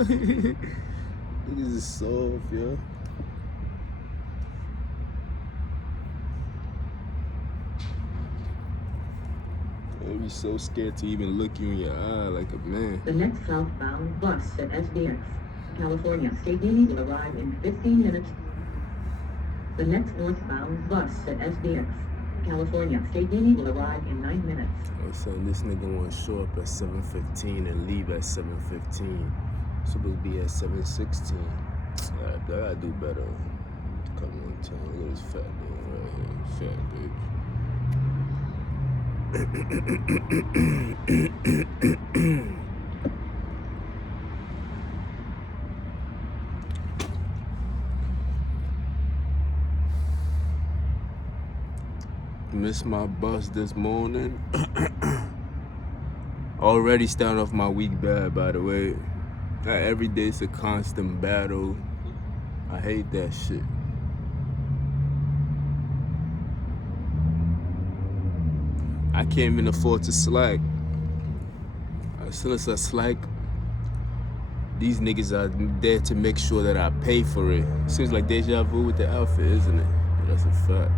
Niggas is soft, yo. I'd be so scared to even look you in your eye like a man. The next southbound bus at SBX, California State Uni will arrive in 15 minutes. The next northbound bus at SBX, California State Uni will arrive in 9 minutes. I'm saying this nigga wanna show up at 7:15 and leave at 7:15. Supposed to be at 7:16. I gotta do better. Come on, town. Look at this fat dude right here. Fat bitch. Missed my bus this morning. Already starting off my week bad, by the way. Every day it's a constant battle. I hate that shit. I can't even afford to slack. As soon as I slack, these niggas are there to make sure that I pay for it. Seems like deja vu with the outfit, isn't it? That's a fact.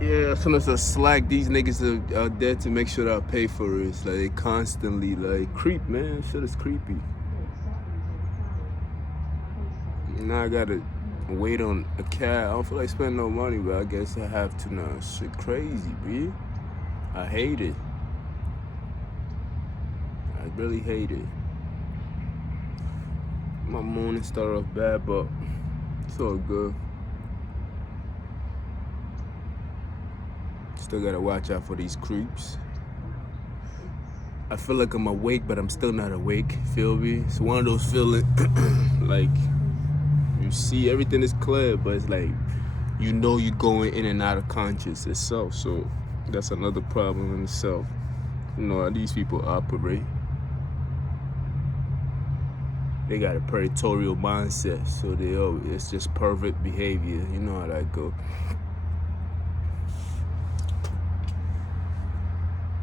Yeah, as soon as I slack, these niggas are there to make sure that I pay for it. It's like they constantly like creep, man. Shit is creepy. Now I gotta wait on a cab. I don't feel like spending no money, but I guess I have to now. Shit crazy, B. I hate it. I really hate it. My morning started off bad, but it's all good. Still gotta watch out for these creeps. I feel like I'm awake, but I'm still not awake. Feel me? It's one of those feelings like you see everything is clear, but it's like you know you're going in and out of conscious itself. So that's another problem in itself. You know how these people operate. They got a predatorial mindset, so it's just perfect behavior. You know how that go.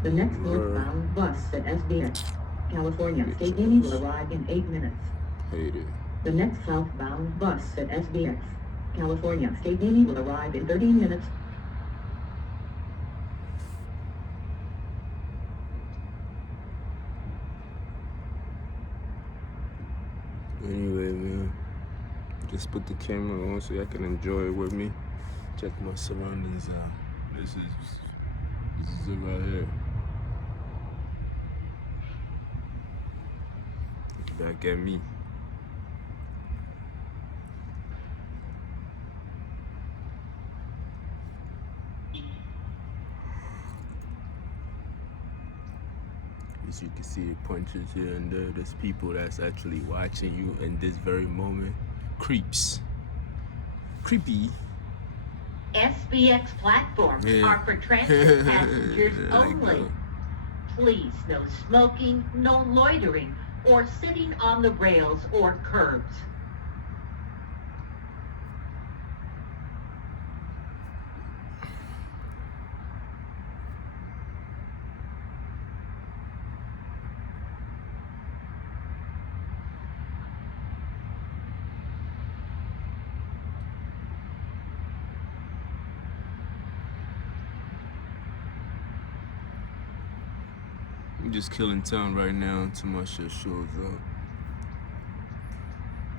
The next northbound bus at SBX, California State Uni will arrive in 8 minutes. Hate it. The next southbound bus at SBX, California State Uni will arrive in 13 minutes. Anyway, man, just put the camera on so y'all can enjoy it with me. Check my surroundings out. This is it right here. Back at me. As you can see, the punches here and there. There's people that's actually watching you in this very moment. Creeps. Creepy. SBX platforms are for transit passengers only. Please, no smoking, no loitering, or sitting on the rails or curbs. I'm just killing time right now until my shit shows up.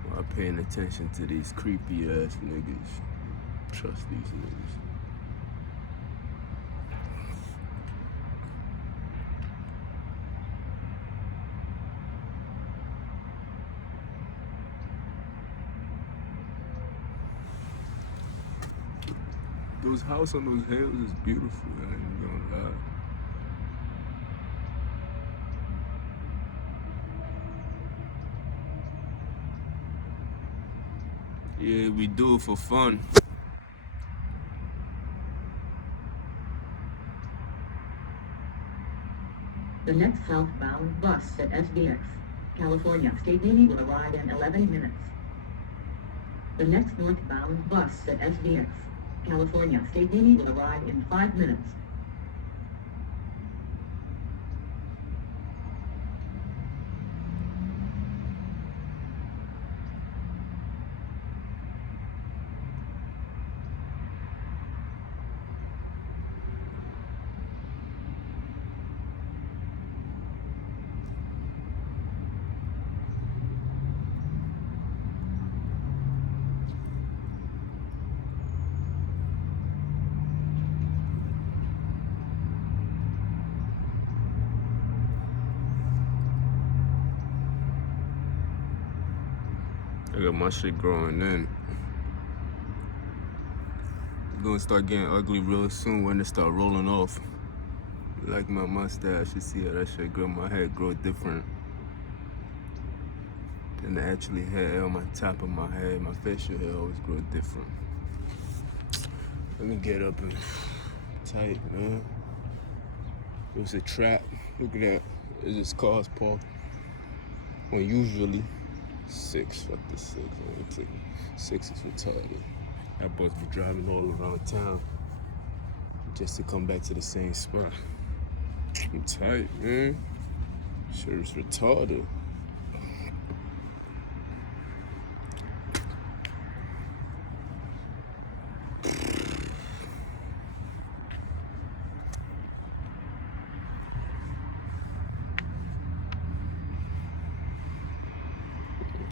While paying attention to these creepy ass niggas. Trust these niggas. Those houses on those hills is beautiful, I ain't gonna lie. Yeah, we do it for fun. The next southbound bus at SBX, California State Uni will arrive in 11 minutes. The next northbound bus at SBX, California State Uni will arrive in 5 minutes. I got my shit growing in. It's gonna start getting ugly real soon when it start rolling off. Like my mustache, you see how that shit grow. My head grow different than the actually hair on my top of my head. My facial hair always grow different. Let me get up and tight, man. It was a trap. Look at that. It's just cars parked. Well, usually 6. Fuck the 6. 6 is retarded. That boys be driving all around town just to come back to the same spot. I'm tight, man. Shit is retarded.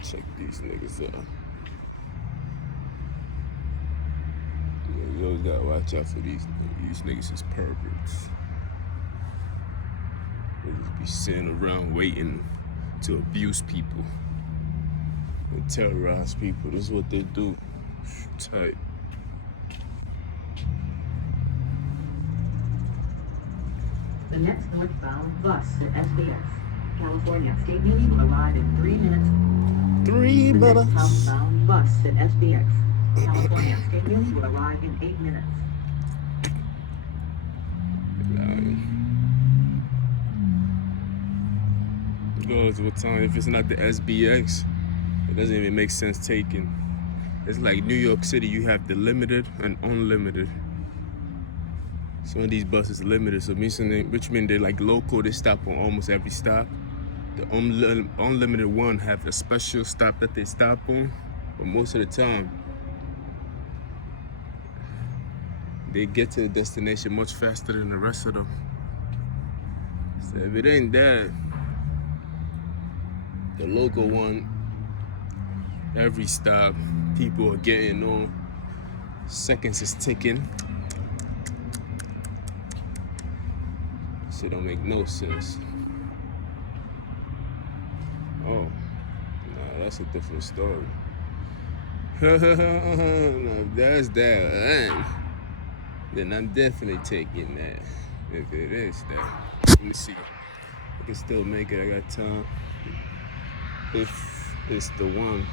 Check these niggas out. You always gotta watch out for these niggas is perverts. They just be sitting around waiting to abuse people and terrorize people. This is what they do. Tight. The next northbound bus at SBX, California State Uni will arrive in 3 minutes. 3 The next minutes. southbound bus at SBX, California State Uni will arrive in 8 minutes. Goes what time? If it's not the SBX, it doesn't even make sense taking. It's like New York City, you have the limited and unlimited. Some of these buses are limited, so which means they're like local, they stop on almost every stop. The unlimited one have a special stop that they stop on, but most of the time, they get to the destination much faster than the rest of them. So if it ain't that, the local one, every stop, people are getting on. Seconds is ticking. Shit don't make no sense. Oh, nah, that's a different story. No, if that's that, then I'm definitely taking that. If it is that, let me see. I can still make it. I got time. If it's the one.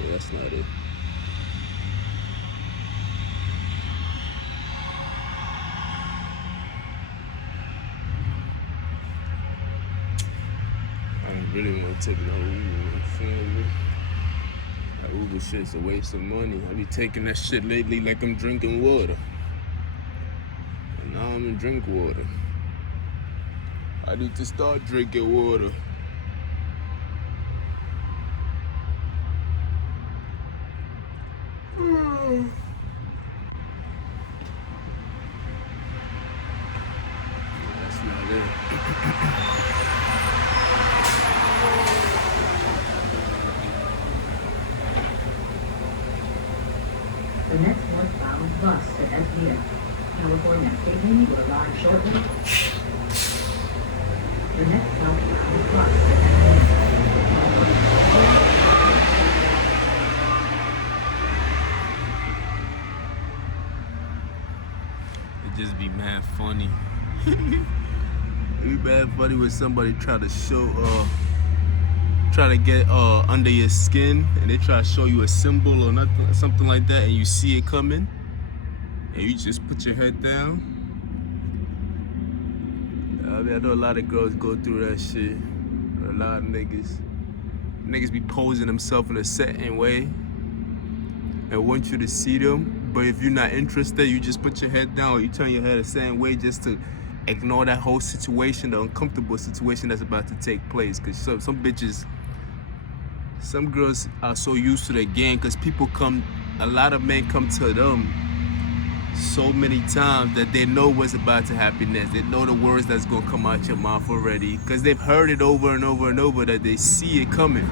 Yeah, that's not it. I don't really want to take no Uber, you feel me? That Uber shit's a waste of money. I be taking that shit lately like I'm drinking water. And now I'm gonna drink water. I need to start drinking water. That's not it. The next northbound bus at SBX, California State Uni will arrive shortly. The next southbound bus at It just be mad funny. It be mad funny when somebody try to get under your skin and they try to show you a symbol or nothing, something like that, and you see it coming, and you just put your head down. I mean, I know a lot of girls go through that shit. A lot of niggas be posing themselves in a certain way and want you to see them, but if you're not interested, you just put your head down or you turn your head a certain way just to ignore that whole situation, the uncomfortable situation that's about to take place. Cause some bitches, some girls are so used to their game, cause a lot of men come to them so many times that they know what's about to happen next. They know the words that's gonna come out your mouth already, cause they've heard it over and over and over, that they see it coming.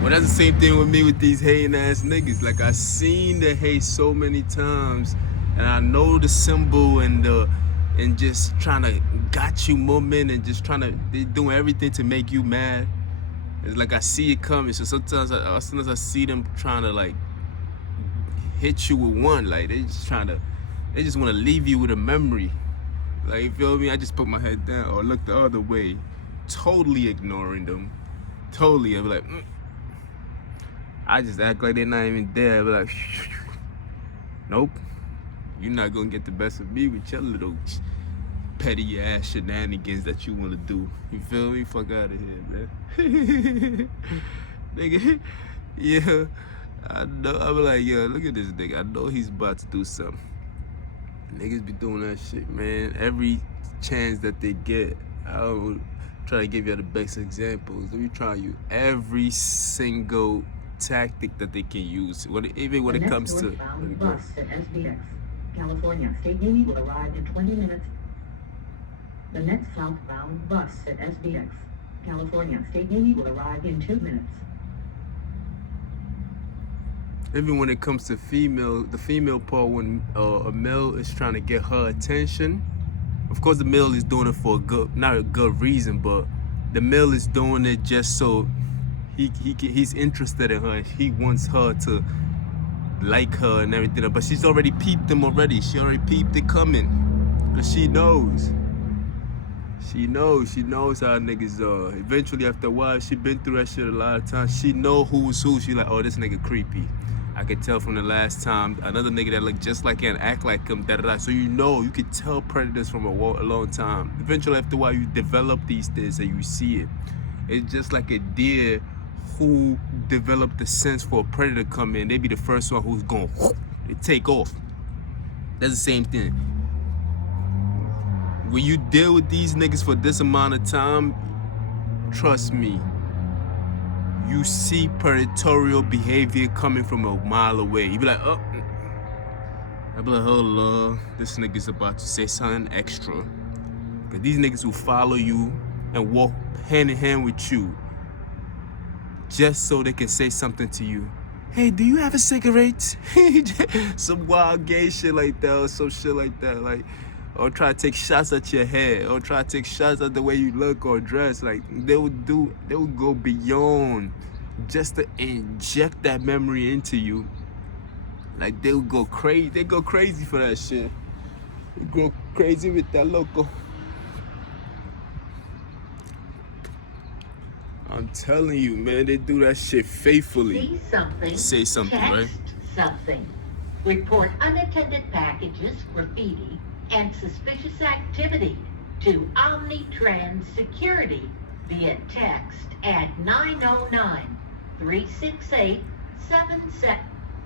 Well, that's the same thing with me with these hating ass niggas. Like, I seen the hate so many times, and I know the symbol and and just trying to got you moment and just trying to, they doing everything to make you mad. It's like I see it coming. So sometimes as soon as I see them trying to like hit you with one, like they just want to leave you with a memory. Like, you feel me? I just put my head down or look the other way, totally ignoring them. Totally, I'd be like, I just act like they're not even there. I'd be like, nope, you're not gonna get the best of me with your little petty ass shenanigans that you wanna do. You feel me? Fuck out of here, man. Nigga, yeah, I know. I be like, yo, look at this nigga. I know he's about to do something. Niggas be doing that shit, man. Every chance that they get, I'll try to give you the best examples. Let me try you every single tactic that they can use. Even when it comes to. The next northbound bus at SBX, California State Navy will arrive in 20 minutes. The next southbound bus at SBX, California State Navy will arrive in 2 minutes. Even when it comes to the female part, when a male is trying to get her attention, of course the male is doing it for not a good reason, but the male is doing it just so he's interested in her. He wants her to like her and everything, but she's already peeped him already. She already peeped it coming, cause she knows. She knows how niggas are. Eventually, after a while, she been through that shit a lot of times. She know who's who. She like, oh, this nigga creepy. I could tell from the last time, another nigga that look just like him, act like him, da-da-da. So you could tell predators from a long time. Eventually, after a while, you develop these things and you see it. It's just like a deer who developed the sense for a predator to come in. They be the first one who's going, they take off. That's the same thing. When you deal with these niggas for this amount of time, trust me, you see predatorial behavior coming from a mile away. You be like, oh. I be like, hold on, this nigga's about to say something extra. Cause these niggas will follow you and walk hand in hand with you just so they can say something to you. Hey, do you have a cigarette? Some wild gay shit like that or some shit like that. Like, or try to take shots at your hair, or try to take shots at the way you look or dress. Like, they would go beyond just to inject that memory into you. Like, they would go crazy. They go crazy for that shit. They go crazy with that loco. I'm telling you, man, they do that shit faithfully. See something. Say something, text right? Something. Report unattended packages, graffiti, and suspicious activity to Omnitrans Security via text at 909-368-77.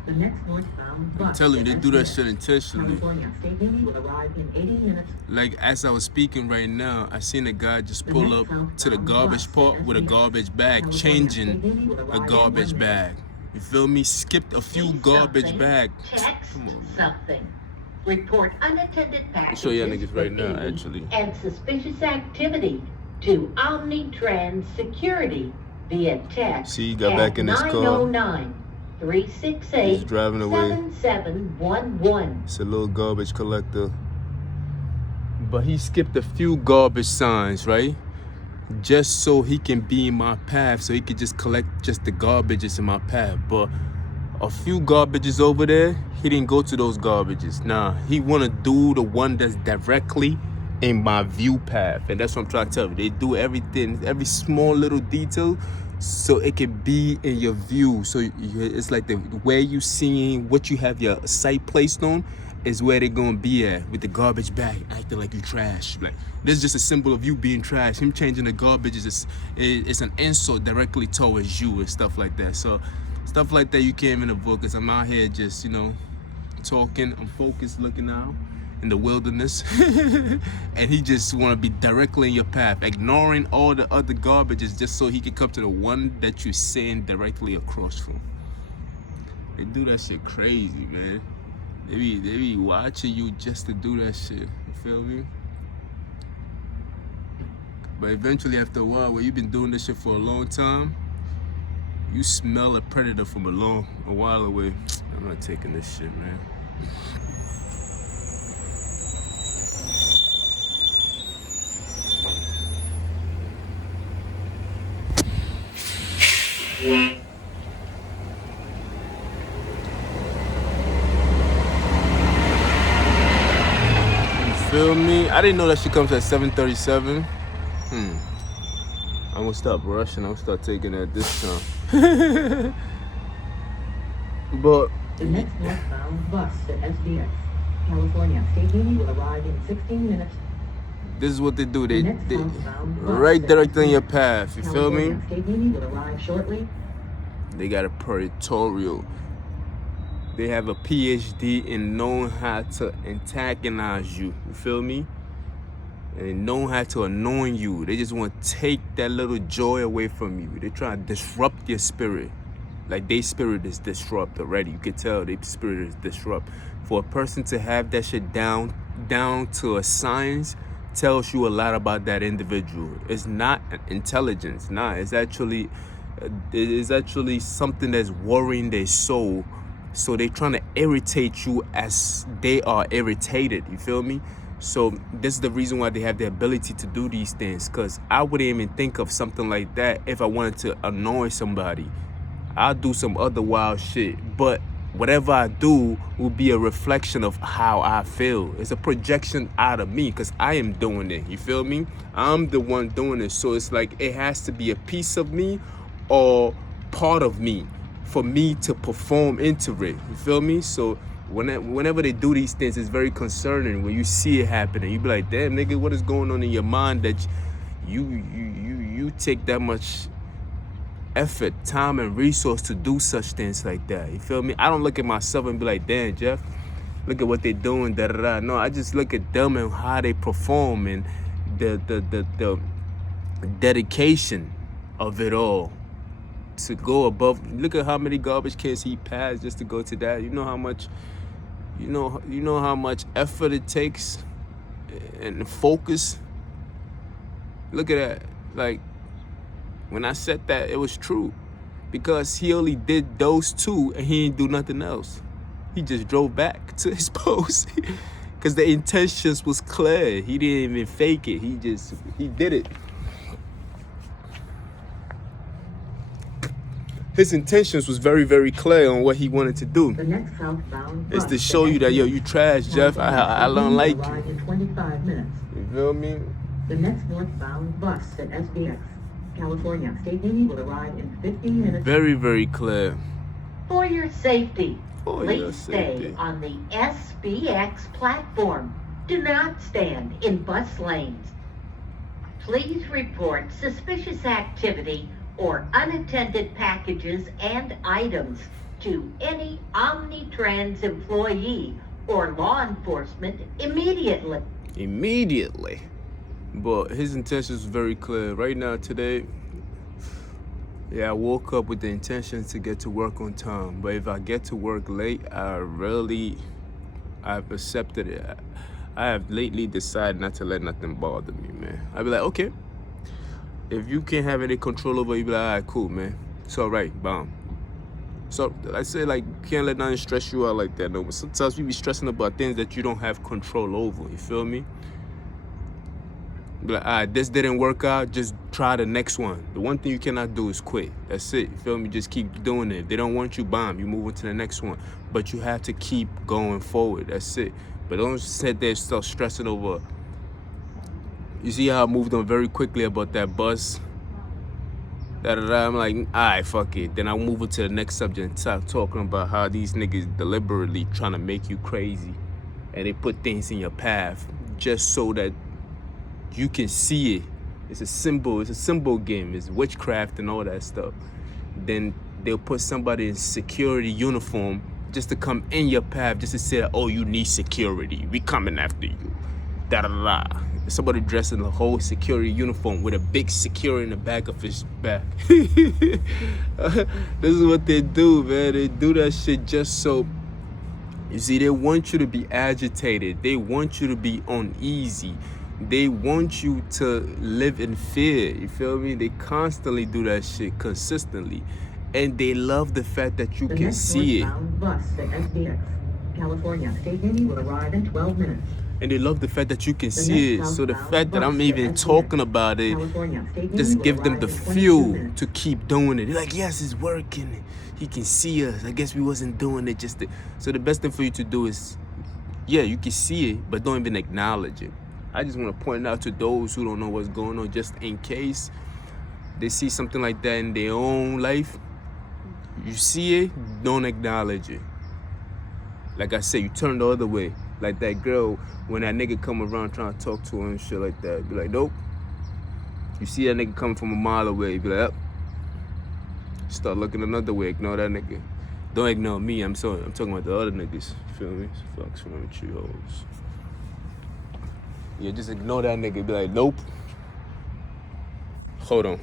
The next northbound bus. I'm telling you, they do that SBX, shit intentionally. California State Navy will arrive in 80 minutes. Like, as I was speaking right now, I seen a guy just pull up to the garbage part with a garbage bag, changing a garbage bag. You feel me? Skipped a few See garbage something, bags. Text Come on, man. something. Report unattended packages, show y'all niggas right now, graffiti, actually. and suspicious activity to Omnitrans Security via text. See, he got at back in his car. 909-368-7711. He's driving away. It's a little garbage collector. But he skipped a few garbage signs, right? Just so he can be in my path, so he could just collect just the garbages in my path. But a few garbages over there, he didn't go to those garbages. Nah, he wanna do the one that's directly in my view path. And that's what I'm trying to tell you. They do everything, every small little detail, so it can be in your view. So it's like the way you seeing what you have your sight placed on is where they're gonna be at with the garbage bag, acting like you trash. Like, this is just a symbol of you being trash. Him changing the garbage is an insult directly towards you and stuff like that. So stuff like that you can't even avoid, because I'm out here just, you know, talking. I'm focused, looking out in the wilderness. And he just want to be directly in your path, ignoring all the other garbages just so he can come to the one that you're saying directly across from. They do that shit crazy, man. They be watching you just to do that shit. You feel me? But eventually, after a while, when you've been doing this shit for a long time, you smell a predator from a while away. I'm not taking this shit, man. me? I didn't know that she comes at 7:37. I'm gonna stop rushing. I'm gonna start taking that this time. But The next northbound bus at SBX, California State Union will arrive in 16 minutes. this is what they do. They The next southbound bus right at directly in your SBX, path. You feel me? California State Union will arrive shortly. They got a territorial. They have a PhD in knowing how to antagonize you. You feel me? And knowing how to annoy you. They just want to take that little joy away from you. They try to disrupt your spirit. Like their spirit is disrupt already. You can tell their spirit is disrupt. For a person to have that shit down to a science tells you a lot about that individual. It's not intelligence. Nah, it's actually something that's worrying their soul. So they trying to irritate you as they are irritated. You feel me? So this is the reason why they have the ability to do these things. Because I wouldn't even think of something like that if I wanted to annoy somebody. I'll do some other wild shit. But whatever I do will be a reflection of how I feel. It's a projection out of me because I am doing it. You feel me? I'm the one doing it. So it's like it has to be a piece of me or part of me for me to perform into it. You feel me? So whenever they do these things, it's very concerning when you see it happening. You be like, damn, nigga, what is going on in your mind that you take that much effort, time, and resource to do such things like that? You feel me? I don't look at myself and be like, damn, Jeff, look at what they're doing, da da da. No, I just look at them and how they perform and the dedication of it all. To go above, look at how many garbage cans he passed just to go to that. You know how much, you know how much effort it takes and focus. Look at that. Like when I said that, it was true because he only did those two and he didn't do nothing else. He just drove back to his post because the intentions was clear. He didn't even fake it. He did it. His intentions was very, very clear on what he wanted to do. The next southbound bus It's to show you that, yo, you trash, Jeff. I don't like you. in 25 minutes. You feel me? The next northbound bus at SBX, California State Union will arrive in 15 minutes. Very, very clear. For your safety, For your please stay safety. on the SBX platform. Do not stand in bus lanes. Please report suspicious activity or unattended packages and items to any Omnitrans employee or law enforcement immediately. Immediately. But his intentions was very clear. Right now, today, yeah, I woke up with the intention to get to work on time. But if I get to work late, I've accepted it. I have lately decided not to let nothing bother me, man. I'd be like, okay. If you can't have any control over it, you be like, all right, cool, man. It's all right, bomb. So I say, like, you can't let nothing stress you out like that. No, but sometimes you be stressing about things that you don't have control over. You feel me? Be like, all right, this didn't work out. Just try the next one. The one thing you cannot do is quit. That's it. You feel me? Just keep doing it. If they don't want you, bomb. You move on to the next one. But you have to keep going forward. That's it. But don't sit there start stressing over. You see how I moved on very quickly about that bus? I'm like, all right, fuck it. Then I'll move on to the next subject and start talking about how these niggas deliberately trying to make you crazy. And they put things in your path just so that you can see it. It's a symbol game. It's witchcraft and all that stuff. Then they'll put somebody in security uniform just to come in your path, just to say, oh, you need security. We coming after you. Da da da. Somebody dressed in a whole security uniform with a big security in the back of his back. This is what they do, man. They do that shit just so, you see, they want you to be agitated. They want you to be uneasy. They want you to live in fear. You feel me? They constantly do that shit consistently. And they love the fact that you can see it. The next northbound bus at SBX, California State Union will arrive in 12 minutes. And they love the fact that you can see it. So the fact that I'm even talking about it just give them the fuel to keep doing it. They're like, yes, it's working. He can see us. I guess we wasn't doing it so the best thing for you to do is, yeah, you can see it, but don't even acknowledge it. I just want to point out to those who don't know what's going on, just in case they see something like that in their own life. You see it, don't acknowledge it. Like I said, you turn the other way. Like that girl, when that nigga come around trying to talk to her and shit like that, be like, nope. You see that nigga coming from a mile away, be like, up. Start looking another way, ignore that nigga. Don't ignore me, I'm talking about the other niggas, feel me? Fuck's wrong with you hoes. Yeah, just ignore that nigga, be like, nope. Hold on.